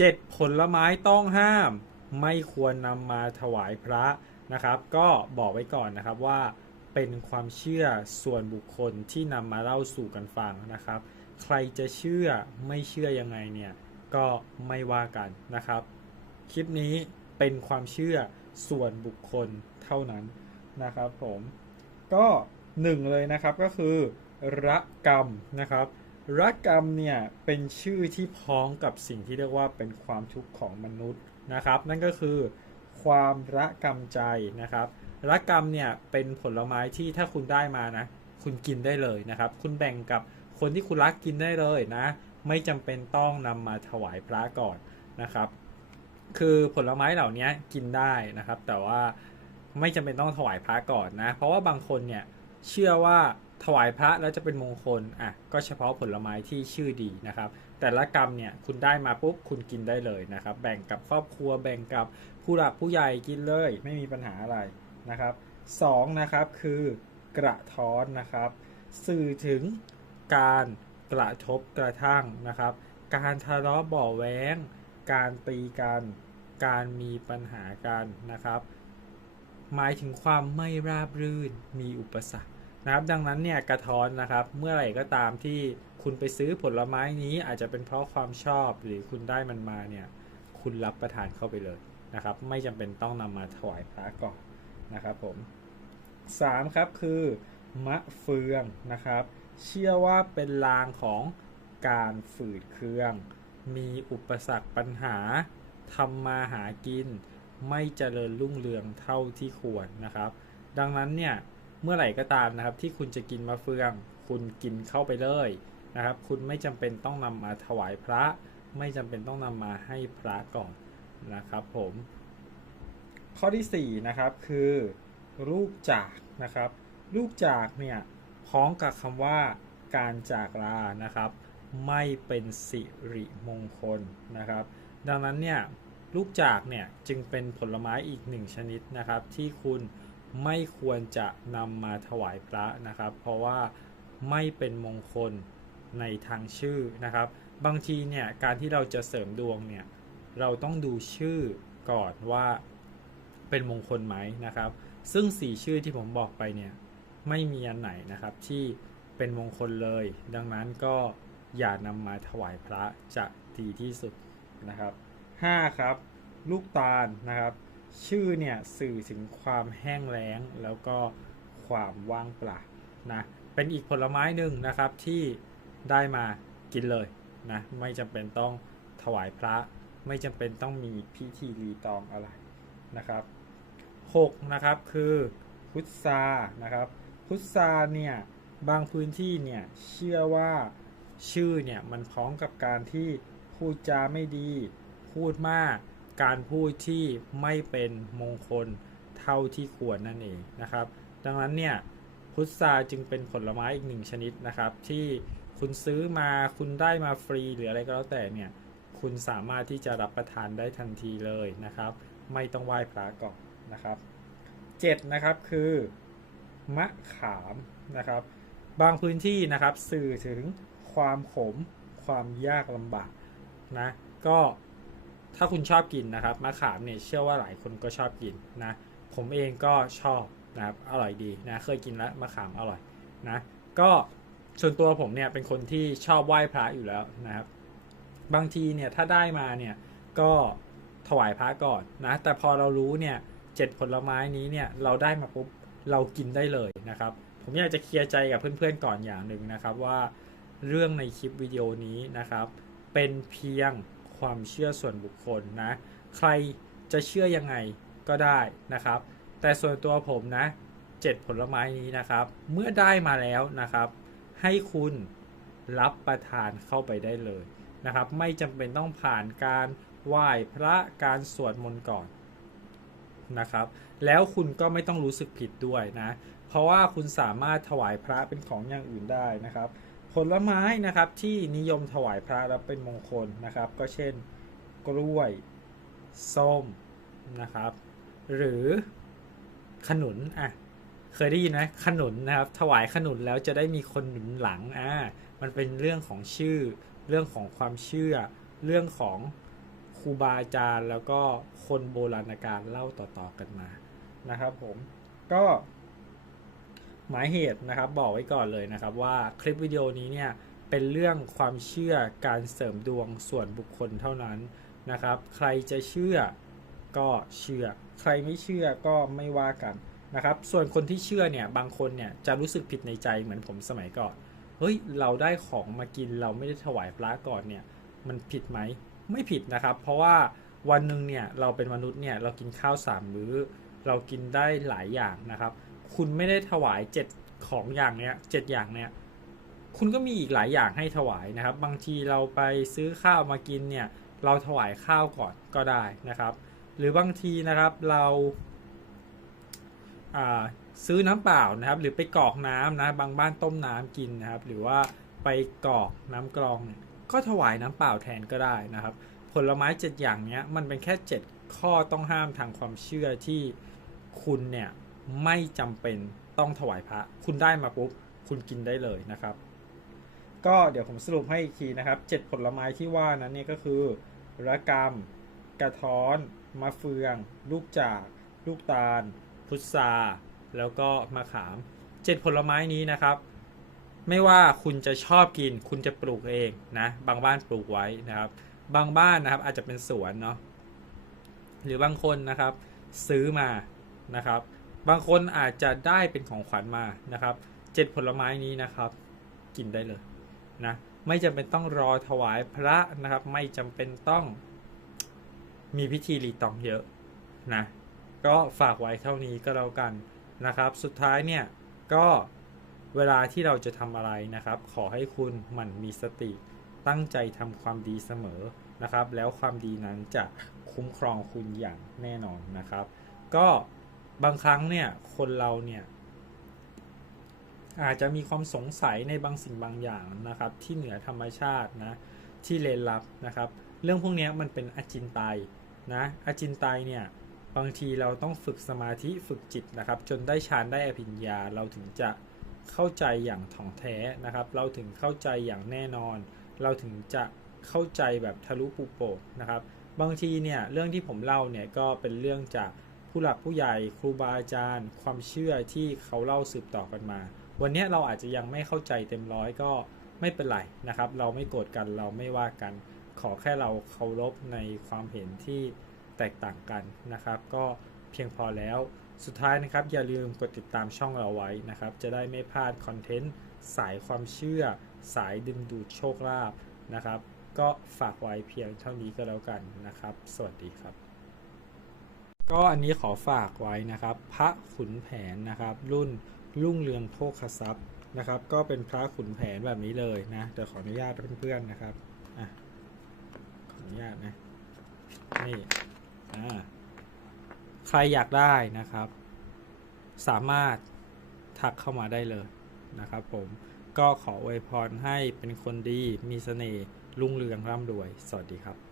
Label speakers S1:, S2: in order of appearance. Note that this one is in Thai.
S1: 7 ผลไม้ต้องห้าม ไม่ควรนำมาถวายพระนะครับ ก็บอกไว้ก่อนนะครับว่าเป็นความเชื่อส่วนบุคคลที่นำมาเล่าสู่กันฟังนะครับ ใครจะเชื่อไม่เชื่อยังไงเนี่ยก็ไม่ว่ากันนะครับ คลิปนี้เป็นความเชื่อส่วนบุคคลเท่านั้นนะครับผมก็หนึ่งเลยนะครับก็คือระกรรมนะครับ ระกรรมเนี่ยเป็นชื่อที่พ้องกับสิ่งที่เรียกว่าเป็นความทุกข์ของมนุษย์นะครับ นั่นก็คือความระกรรมใจนะครับระกรรมเนี่ยเป็นผลไม้ที่ถ้าคุณได้มานะ คุณกินได้เลยนะครับ คุณแบ่งกับคนที่คุณรักกินได้เลยนะ ไม่จำเป็นต้องนำมาถวายพระก่อนนะครับ คือผลไม้เหล่านี้กินได้นะครับ แต่ว่าไม่จำเป็นต้องถวายพระก่อนนะ เพราะว่าบางคนเนี่ยเชื่อว่า ถวายพระแล้วจะเป็นมงคลอะก็เฉพาะผลไม้ที่ชื่อดีนะครับ แต่ละกรรมเนี่ยคุณได้มาปุ๊บคุณกินได้เลยนะครับ แบ่งกับครอบครัวแบ่งกับผู้หลักผู้ใหญ่กินเลย ไม่มีปัญหาอะไรนะครับสองนะครับคือกระท้อนนะครับ สื่อถึงการกระทบกระทั่งนะครับ การทะเลาะเบ่อแว้ง การตีกัน การมีปัญหากันนะครับ หมายถึงความไม่ราบรื่นมีอุปสรรค นะครับดังนั้นเนี่ยกระท้อนนะครับเมื่อไหร่ก็ตามที่คุณไปซื้อผลไม้นี้อาจจะเป็นเพราะความชอบหรือคุณได้มันมาเนี่ยคุณรับประทานเข้าไปเลยนะครับ ไม่จำเป็นต้องนำมาถวายพระก่อนนะครับผม 3 ครับคือมะเฟืองนะครับ เชื่อว่าเป็นลางของการฝืดเครื่อง มีอุปสรรคปัญหาทำมาหากิน ไม่เจริญรุ่งเรืองเท่าที่ควรนะครับ ดังนั้นเนี่ย เมื่อไหร่ก็ตามนะครับ ที่คุณจะกินมะเฟือง คุณกินเข้าไปเลยนะครับ คุณไม่จำเป็นต้องนำมาถวายพระ ไม่จำเป็นต้องนำมาให้พระก่อนนะครับผม ข้อที่4นะครับคือลูกจากนะครับ ลูกจากเนี่ยพ้องกับคำว่าการจากลานะครับ ไม่เป็นสิริมงคลนะครับ ดังนั้นเนี่ยลูกจากเนี่ยจึงเป็นผลไม้อีกหนึ่งชนิดนะครับ ที่คุณ ไม่ควรจะนำมาถวายพระนะครับ เพราะว่าไม่เป็นมงคลในทางชื่อนะครับ บางทีเนี่ยการที่เราจะเสริมดวงเนี่ยเราต้องดูชื่อก่อนว่าเป็นมงคลไหมนะครับ ซึ่งสี่ชื่อที่ผมบอกไปเนี่ยไม่มีอันไหนนะครับที่เป็นมงคลเลย ดังนั้นก็อย่านำมาถวายพระจะดีที่สุดนะครับ 5 ครับ ลูกตาลนะครับ ชื่อเนี่ยสื่อถึงความแห้งแล้งแล้วก็ความว่างเปล่านะ เป็นอีกผลไม้หนึ่งนะครับที่ได้มากินเลยนะ ไม่จำเป็นต้องถวายพระ ไม่จำเป็นต้องมีพิธีรีตองอะไรนะครับ6นะครับคือพุทรานะครับ พุทราเนี่ยบางพื้นที่เนี่ยเชื่อว่าชื่อเนี่ยมันพ้องกับการที่พูดจาไม่ดี พูดมาก การพูดที่ไม่เป็นมงคลเท่าที่ควรนั่นเองนะครับ ดังนั้นเนี่ยพุทราจึงเป็นผลไม้อีกหนึ่งชนิดนะครับ ที่คุณซื้อมาคุณได้มาฟรีหรืออะไรก็แล้วแต่เนี่ยคุณสามารถที่จะรับประทานได้ทันทีเลยนะครับ ไม่ต้องไหว้พระก่อนนะครับ7นะครับคือ มะขามนะครับ บางพื้นที่นะครับสื่อถึงความขมความยากลำบากนะก็ ถ้าคุณชอบกินนะครับมะขามเนี่ยเชื่อว่าหลายคนก็ชอบกินนะผมเองก็ชอบนะครับอร่อยดีนะเคยกินแล้วมะขามอร่อยนะก็ส่วนตัวผมเนี่ยเป็นคนที่ชอบไหว้พระอยู่แล้วนะครับ บางทีเนี่ยถ้าได้มาเนี่ยก็ถวายพระก่อนนะแต่พอเรารู้เนี่ยเจ็ดผลไม้นี้เนี่ยเราได้มาปุ๊บเรากินได้เลยนะครับ ผมอยากจะเคลียร์ใจกับเพื่อนๆก่อนอย่างหนึ่งนะครับว่าเรื่องในคลิปวิดีโอนี้นะครับ เป็นเพียง ความเชื่อส่วนบุคคลนะ ใครจะเชื่อยังไงก็ได้นะครับ แต่ส่วนตัวผมนะเจ็ดผลไม้นี้นะครับ เมื่อได้มาแล้วนะครับ ให้คุณรับประทานเข้าไปได้เลยนะครับ ไม่จำเป็นต้องผ่านการไหว้พระการสวดมนต์ก่อนนะครับ แล้วคุณก็ไม่ต้องรู้สึกผิดด้วยนะ เพราะว่าคุณสามารถถวายพระเป็นของอย่างอื่นได้นะครับ ผลไม้นะครับที่นิยมถวายพระแล้วเป็นมงคลนะครับ ก็เช่นกล้วยส้มนะครับ หรือขนุนอะเคยได้ยินไหมขนุนนะครับ ถวายขนุนแล้วจะได้มีคนหนุนหลังอ่ามันเป็นเรื่องของชื่อ เรื่องของความเชื่อ เรื่องของครูบาอาจารย์แล้วก็คนโบราณกาลเล่าต่อๆกันมานะครับผมก็ หมายเหตุนะครับบอกไว้ก่อนเลยนะครับว่าคลิปวิดีโอนี้เนี่ยเป็นเรื่องความเชื่อการเสริมดวงส่วนบุคคลเท่านั้นนะครับ ใครจะเชื่อก็เชื่อ ใครไม่เชื่อก็ไม่ว่ากันนะครับ ส่วนคนที่เชื่อเนี่ยบางคนเนี่ยจะรู้สึกผิดในใจเหมือนผมสมัยก่อน เฮ้ยเราได้ของมากินเราไม่ได้ถวายพระก่อนเนี่ยมันผิดไหมไม่ผิดนะครับ เพราะว่าวันหนึ่งเนี่ยเราเป็นมนุษย์เนี่ยเรากินข้าวสามมื้อ เรากินได้หลายอย่างนะครับ คุณไม่ได้ถวายเจ็ดของอย่างเนี้ยเจ็ดอย่างเนี้ยคุณก็มีอีกหลายอย่างให้ถวายนะครับ บางทีเราไปซื้อข้าวมากินเนี่ย เราถวายข้าวก่อนก็ได้นะครับ หรือบางทีนะครับเราซื้อน้ำเปล่านะครับ หรือไปกรอกน้ำนะบางบ้านต้มน้ำกินนะครับ หรือว่าไปกรอกน้ำกรองเนี่ยก็ถวายน้ำเปล่าแทนก็ได้นะครับ ผลไม้เจ็ดอย่างเนี้ยมันเป็นแค่เจ็ดข้อต้องห้ามทางความเชื่อที่คุณเนี่ย ไม่จำเป็นต้องถวายพระ คุณได้มาปุ๊บ คุณกินได้เลยนะครับ ก็เดี๋ยวผมสรุปให้อีกทีนะครับเจ็ดผลไม้ที่ว่านั้นเนี่ยก็คือระกำกระท้อน มะเฟือง ลูกจาก ลูกตาล พุทราแล้วก็มะขามเจ็ดผลไม้นี้นะครับ ไม่ว่าคุณจะชอบกิน คุณจะปลูกเองนะ บางบ้านปลูกไว้นะครับ บางบ้านนะครับอาจจะเป็นสวนเนาะหรือบางคนนะครับซื้อมานะครับ บางคนอาจจะได้เป็นของขวัญมานะครับเจ็ดผลไม้นี้นะครับ กินได้เลยนะไม่จำเป็นต้องรอถวายพระนะครับ ไม่จำเป็นต้องมีพิธีรีตองเยอะนะก็ฝากไว้เท่านี้ก็แล้วกันนะครับ สุดท้ายเนี่ยก็เวลาที่เราจะทำอะไรนะครับ ขอให้คุณหมั่นมีสติ ตั้งใจทำความดีเสมอนะครับ แล้วความดีนั้นจะคุ้มครองคุณอย่างแน่นอนนะครับ ก็ บางครั้งเนี่ยคนเราเนี่ยอาจจะมีความสงสัยในบางสิ่งบางอย่างนะครับ ที่เหนือธรรมชาตินะที่เลนลับนะครับ เรื่องพวกนี้มันเป็นอจินไตยนะอจินไตยเนี่ยบางทีเราต้องฝึกสมาธิฝึกจิตนะครับ จนได้ฌานได้อภิญญา เราถึงจะเข้าใจอย่างถ่องแท้นะครับ เราถึงเข้าใจอย่างแน่นอน เราถึงจะเข้าใจแบบทะลุปุโปรนะครับ บางทีเนี่ยเรื่องที่ผมเล่าเนี่ยก็เป็นเรื่องจาก ผู้หลักผู้ใหญ่ครูบาอาจารย์ ความเชื่อที่เขาเล่าสืบต่อกันมา วันนี้เราอาจจะยังไม่เข้าใจเต็มร้อยก็ไม่เป็นไรนะครับ เราไม่โกรธกันเราไม่ว่ากัน ขอแค่เราเคารพในความเห็นที่แตกต่างกันนะครับ ก็เพียงพอแล้วสุดท้ายนะครับ อย่าลืมกดติดตามช่องเราไว้นะครับ จะได้ไม่พลาดคอนเทนต์สายความเชื่อ สายดึงดูดโชคลาภนะครับ ก็ฝากไว้เพียงเท่านี้ก็แล้วกันนะครับ สวัสดีครับ ก็อันนี้ขอฝากไว้นะครับ พระขุนแผนนะครับ รุ่นรุ่งเรืองโภคทรัพย์นะครับ ก็เป็นพระขุนแผนแบบนี้เลยนะเดี๋ยวขออนุญาตเพื่อนๆนะครับอะขออนุญาตนะนี่อ่าใครอยากได้นะครับ สามารถทักเข้ามาได้เลยนะครับผมก็ขออวยพรให้เป็นคนดีมีเสน่ห์รุ่งเรืองร่ำรวย สวัสดีครับ